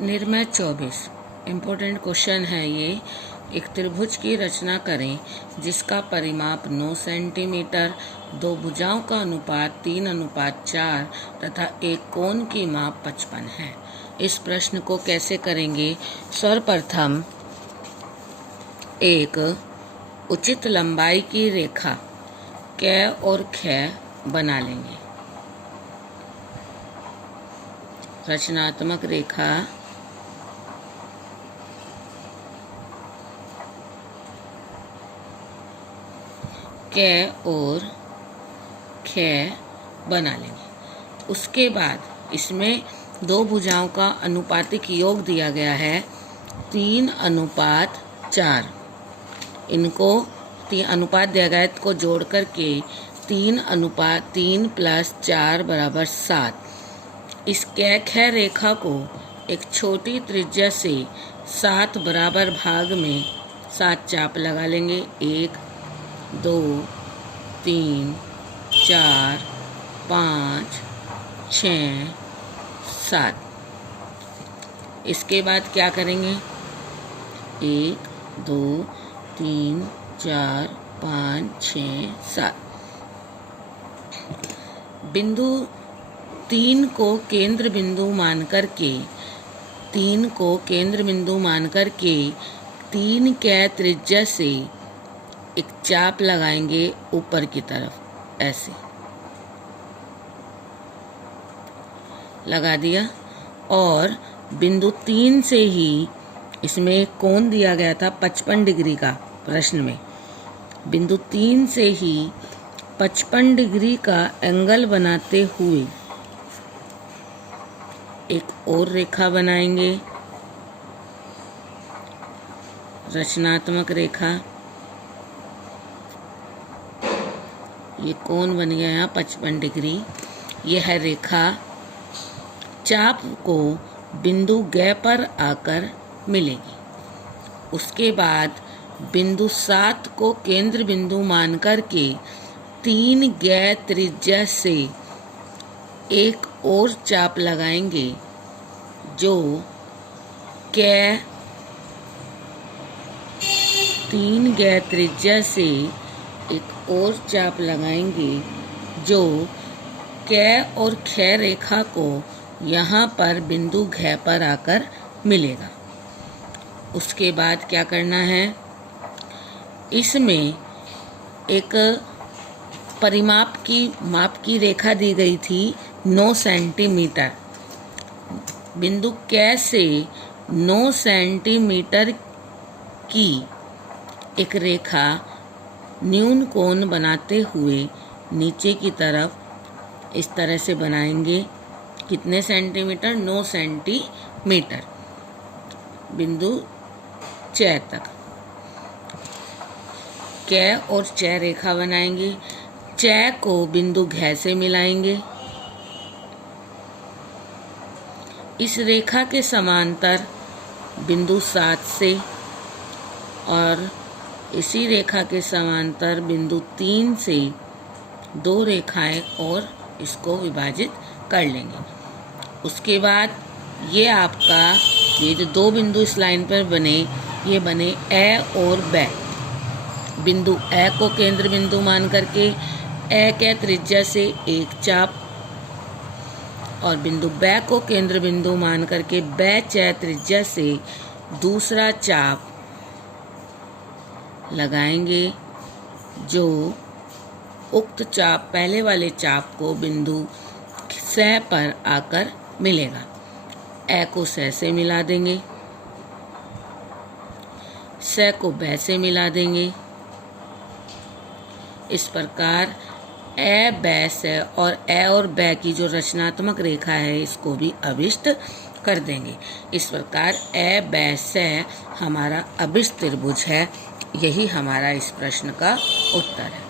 Nirmay 24 important question है ये। एक त्रिभुज की रचना करें जिसका परिमाप 9 सेंटीमीटर, दो भुजाओं का अनुपात 3:4 तथा एक कोण की माप 55 है। इस प्रश्न को कैसे करेंगे? सर्वप्रथम एक उचित लंबाई की रेखा कै और ख बना लेंगे। रचनात्मक रेखा कै और ख बना लेंगे। उसके बाद इसमें दो भुजाओं का अनुपातिक योग दिया गया है 3:4। इनको अनुपात दिया गया है को जोड़ करके 3:3 + 4 = 7। इस कै ख रेखा को एक छोटी त्रिज्या से 7 बराबर भाग में 7 चाप लगा लेंगे। 1 2 3 4 5 6 7। इसके बाद क्या करेंगे? 1 2 3 4 5 6 7। बिंदु 3 को केंद्र बिंदु मान करके 3 कै त्रिज्या से एक चाप लगाएंगे ऊपर की तरफ। ऐसे लगा दिया। और बिंदु 3 से ही इसमें कोण दिया गया था 55 डिग्री का प्रश्न में। बिंदु 3 से ही 55 डिग्री का एंगल बनाते हुए एक और रेखा बनाएंगे। रचनात्मक रेखा। ये कोण बन गया यहाँ 55 डिग्री। यह है रेखा। चाप को बिंदु ग पर आकर मिलेगी। उसके बाद बिंदु 7 को केंद्र बिंदु मान करके 3 ग त्रिज्या से एक और चाप लगाएंगे जो कै 3 ग त्रिज्या से एक और चाप लगाएंगे जो कै और ख रेखा को यहाँ पर बिंदु घ पर आकर मिलेगा। उसके बाद क्या करना है? इसमें एक माप की रेखा दी गई थी 9 सेंटीमीटर। बिंदु कै से 9 सेंटीमीटर की एक रेखा न्यून कोण बनाते हुए नीचे की तरफ इस तरह से बनाएंगे। कितने सेंटीमीटर? 9 सेंटीमीटर बिंदु च तक। कै और च रेखा बनाएंगे। च को बिंदु घ से मिलाएंगे। इस रेखा के समांतर बिंदु 7 से और इसी रेखा के समांतर बिंदु 3 से दो रेखाएं और इसको विभाजित कर लेंगे। उसके बाद ये आपका ये जो दो बिंदु इस लाइन पर बने ये बने ए और ब। बिंदु ए को केंद्र बिंदु मान करके ए कै त्रिज्या से एक चाप और बिंदु ब को केंद्र बिंदु मान करके ब च त्रिज्या से दूसरा चाप लगाएंगे जो उक्त चाप पहले वाले चाप को बिंदु स पर आकर मिलेगा। ए को स से मिला देंगे, स को ब से मिला देंगे। इस प्रकार ए ब स और ए और ब की जो रचनात्मक रेखा है इसको भी अभिष्ट कर देंगे। इस प्रकार ए ब स हमारा अभिष्ट त्रिभुज है। यही हमारा इस प्रश्न का उत्तर है।